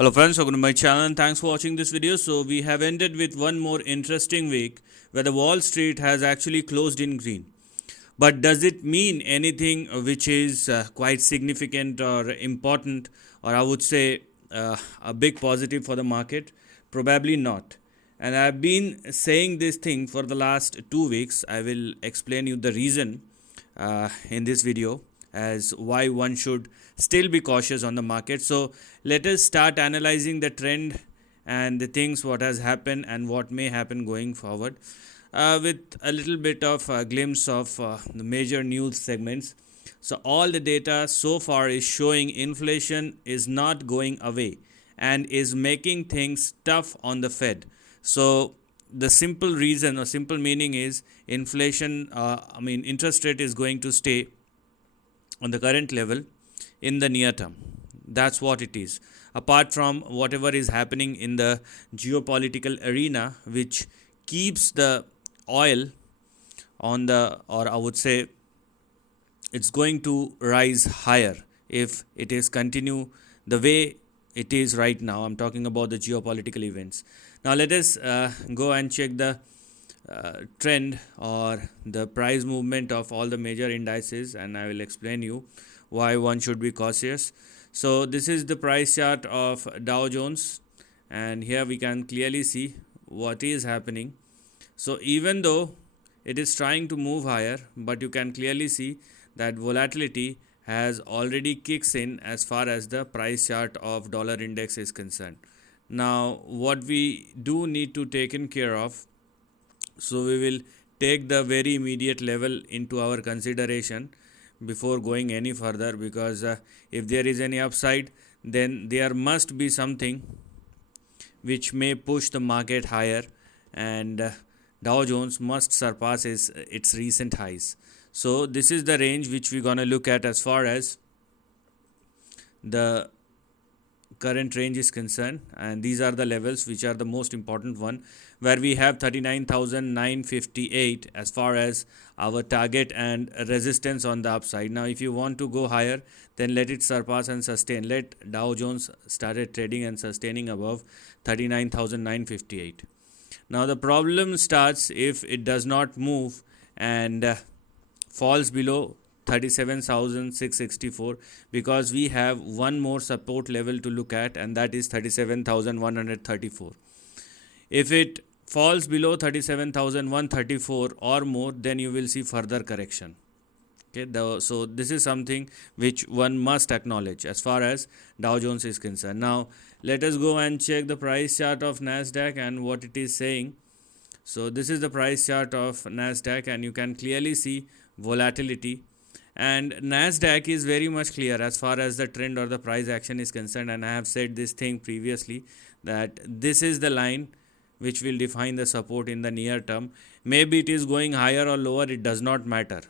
Hello friends, welcome to my channel and thanks for watching this video. So we have ended with one more interesting week where the Wall Street has actually closed in green. But does it mean anything which is quite significant or important, or I would say a big positive for the market? Probably not. And I've been saying this thing for the last 2 weeks. I will explain you the reason in this video as why one should still be cautious on the market. So let us start analyzing the trend and the things what has happened and what may happen going forward with a little bit of a glimpse of the major news segments. So all the data so far is showing inflation is not going away and is making things tough on the Fed. So the simple reason or simple meaning is inflation, interest rate is going to stay on the current level in the near term. That's what it is. Apart from whatever is happening in the geopolitical arena, which keeps the oil on the, or I would say it's going to rise higher if it is continue the way it is right now. I'm talking about the geopolitical events. Now let us go and check the trend or the price movement of all the major indices, and I will explain you why one should be cautious. So this is the price chart of Dow Jones, and here we can clearly see what is happening. So even though it is trying to move higher, but you can clearly see that volatility has already kicks in as far as the price chart of dollar index is concerned. Now what we do need to take in care of, so we will take the very immediate level into our consideration before going any further, because if there is any upside, then there must be something which may push the market higher, and Dow Jones must surpass its recent highs. So this is the range which we're going to look at as far as the current range is concerned, and these are the levels which are the most important one, where we have 39,958 as far as our target and resistance on the upside. Now if you want to go higher, then let it surpass and sustain. Let Dow Jones started trading and sustaining above 39,958. Now the problem starts if it does not move and falls below 37,664, because we have one more support level to look at, and that is 37,134. If it falls below 37,134 or more, then you will see further correction. Okay, so this is something which one must acknowledge as far as Dow Jones is concerned. Now let us go and check the price chart of NASDAQ and what it is saying. So this is the price chart of NASDAQ, and you can clearly see volatility. And NASDAQ is very much clear as far as the trend or the price action is concerned, and I have said this thing previously that this is the line which will define the support in the near term. Maybe it is going higher or lower, it does not matter.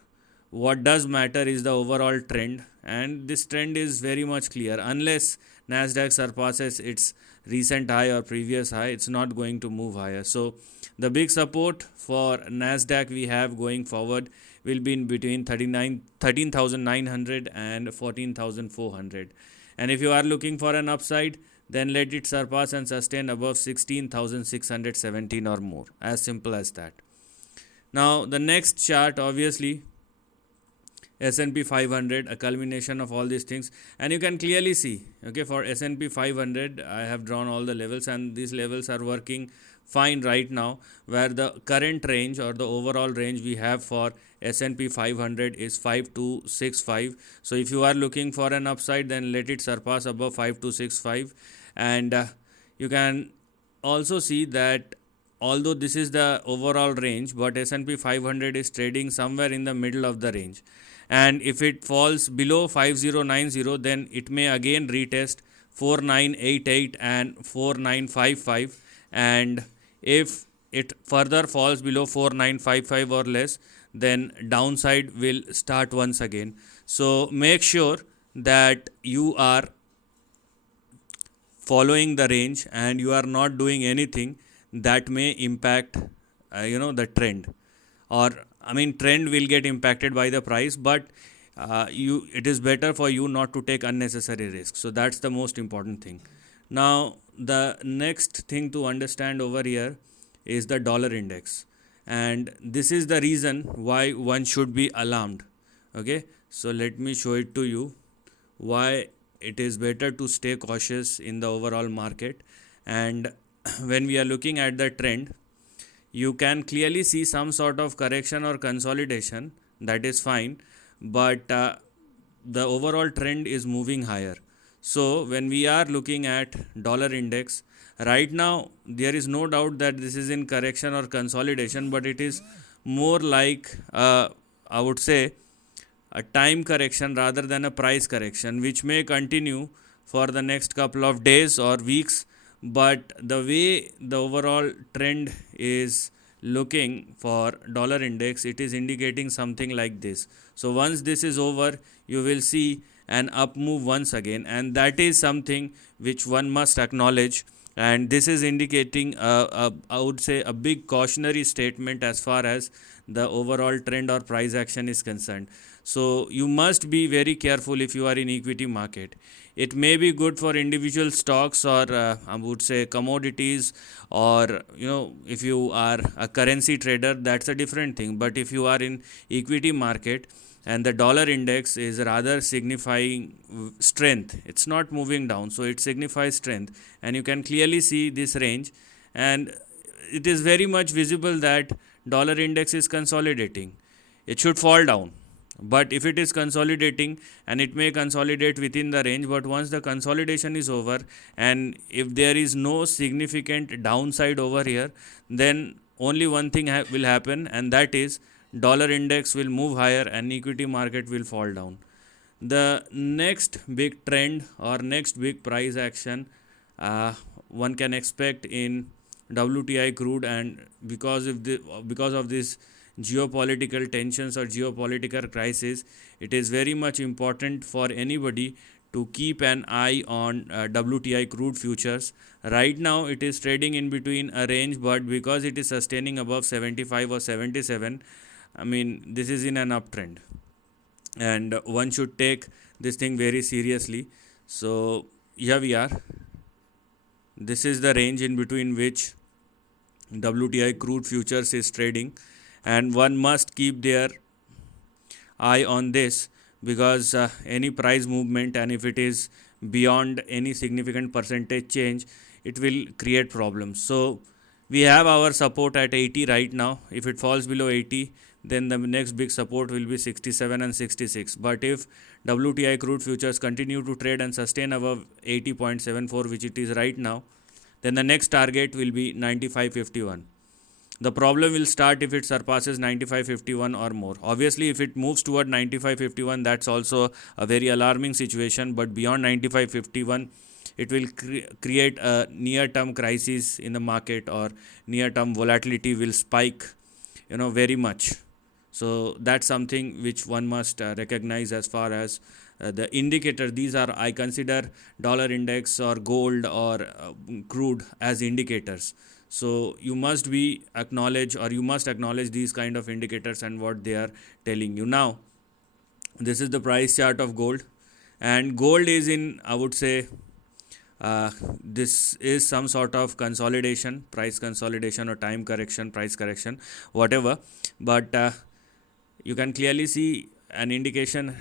What does matter is the overall trend, and this trend is very much clear. Unless NASDAQ surpasses its recent high or previous high, it's not going to move higher. So the big support for NASDAQ we have going forward will be in between 13,900 and 14,400. And if you are looking for an upside, then let it surpass and sustain above 16,617 or more. As simple as that. Now the next chart, obviously S&P 500, a culmination of all these things, and you can clearly see, okay, for S&P 500 I have drawn all the levels, and these levels are working fine right now, where the current range or the overall range we have for S&P 500 is 5265. So if you are looking for an upside, then let it surpass above 5265. And you can also see that although this is the overall range, but S&P 500 is trading somewhere in the middle of the range, and if it falls below 5090, then it may again retest 4988 and 4955, and if it further falls below 4955 or less, then downside will start once again. So make sure that you are following the range and you are not doing anything that may impact the trend, or trend will get impacted by the price, but it is better for you not to take unnecessary risks. So that's the most important thing. Now, the next thing to understand over here is the dollar index, and this is the reason why one should be alarmed. Okay, so let me show it to you why it is better to stay cautious in the overall market. And when we are looking at the trend, you can clearly see some sort of correction or consolidation, that is fine, but the overall trend is moving higher. So when we are looking at dollar index right now, there is no doubt that this is in correction or consolidation, but it is more like I would say a time correction rather than a price correction, which may continue for the next couple of days or weeks. But the way the overall trend is looking for dollar index, it is indicating something like this. So once this is over, you will see an up move once again, and that is something which one must acknowledge. And this is indicating I would say a big cautionary statement as far as the overall trend or price action is concerned. So you must be very careful if you are in equity market. It may be good for individual stocks or I would say commodities, or if you are a currency trader, that's a different thing. But if you are in equity market and the dollar index is rather signifying strength, it's not moving down, so it signifies strength, and you can clearly see this range, and it is very much visible that dollar index is consolidating. It should fall down, but if it is consolidating, and it may consolidate within the range, but once the consolidation is over and if there is no significant downside over here, then only one thing will happen, and that is dollar index will move higher and equity market will fall down. The next big trend or next big price action one can expect in WTI crude, and because of this geopolitical tensions or geopolitical crisis, it is very much important for anybody to keep an eye on WTI crude futures. Right now it is trading in between a range, but because it is sustaining above 75 or 77, I mean, this is in an uptrend, and one should take this thing very seriously. So here we are. This is the range in between which WTI crude futures is trading, and one must keep their eye on this, because any price movement, and if it is beyond any significant percentage change, it will create problems. So we have our support at 80 right now. If it falls below 80, then the next big support will be 67 and 66. But if WTI crude futures continue to trade and sustain above 80.74, which it is right now, then the next target will be 95.51. The problem will start if it surpasses 95.51 or more. Obviously, if it moves toward 95.51, that's also a very alarming situation. But beyond 95.51, it will create a near-term crisis in the market, or near-term volatility will spike, very much. So that's something which one must recognize as far as the indicator. These are, I consider dollar index or gold or crude as indicators. So you must acknowledge these kind of indicators and what they are telling you. Now, this is the price chart of gold, and gold is in, I would say, this is some sort of consolidation, price consolidation or time correction, price correction, whatever. But you can clearly see an indication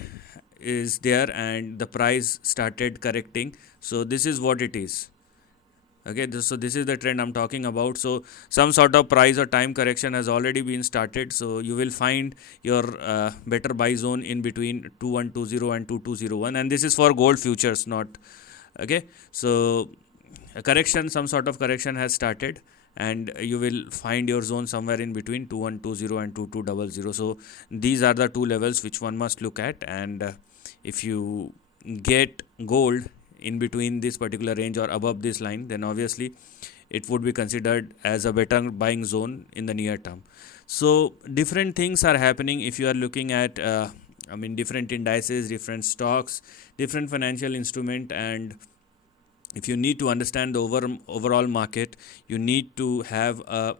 is there, and the price started correcting. So this is what it is. Okay, so this is the trend I'm talking about. So some sort of price or time correction has already been started. So you will find your better buy zone in between 2120 and 2201, and this is for gold futures, not okay. So a correction, some sort of correction has started, and you will find your zone somewhere in between 2120 and 2200. So these are the two levels which one must look at, and if you get gold in between this particular range or above this line, then obviously it would be considered as a better buying zone in the near term. So different things are happening if you are looking at different indices, different stocks, different financial instrument, and if you need to understand the overall market, you need to have a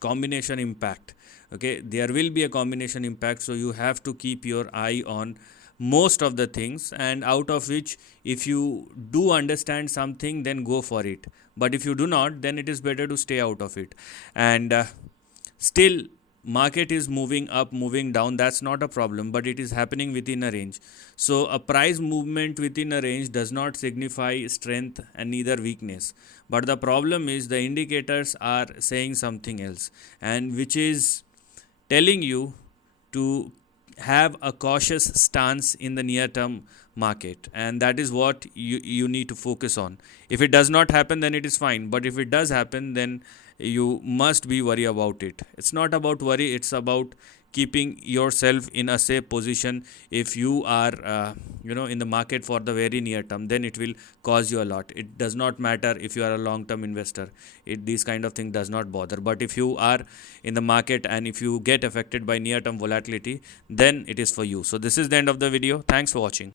combination impact. Okay, there will be a combination impact, so you have to keep your eye on most of the things, and out of which if you do understand something, then go for it. But if you do not, then it is better to stay out of it. And still, market is moving up, moving down, that's not a problem, but it is happening within a range. So a price movement within a range does not signify strength and neither weakness, but the problem is the indicators are saying something else, and which is telling you to have a cautious stance in the near term market, and that is what you need to focus on. If it does not happen, then it is fine, but if it does happen, then you must be worried about it. It's not about worry, it's about keeping yourself in a safe position. If you are in the market for the very near term, then it will cause you a lot. It does not matter if you are a long term investor, these kind of thing does not bother. But if you are in the market and if you get affected by near term volatility, then it is for you. So this is the end of the video. Thanks for watching.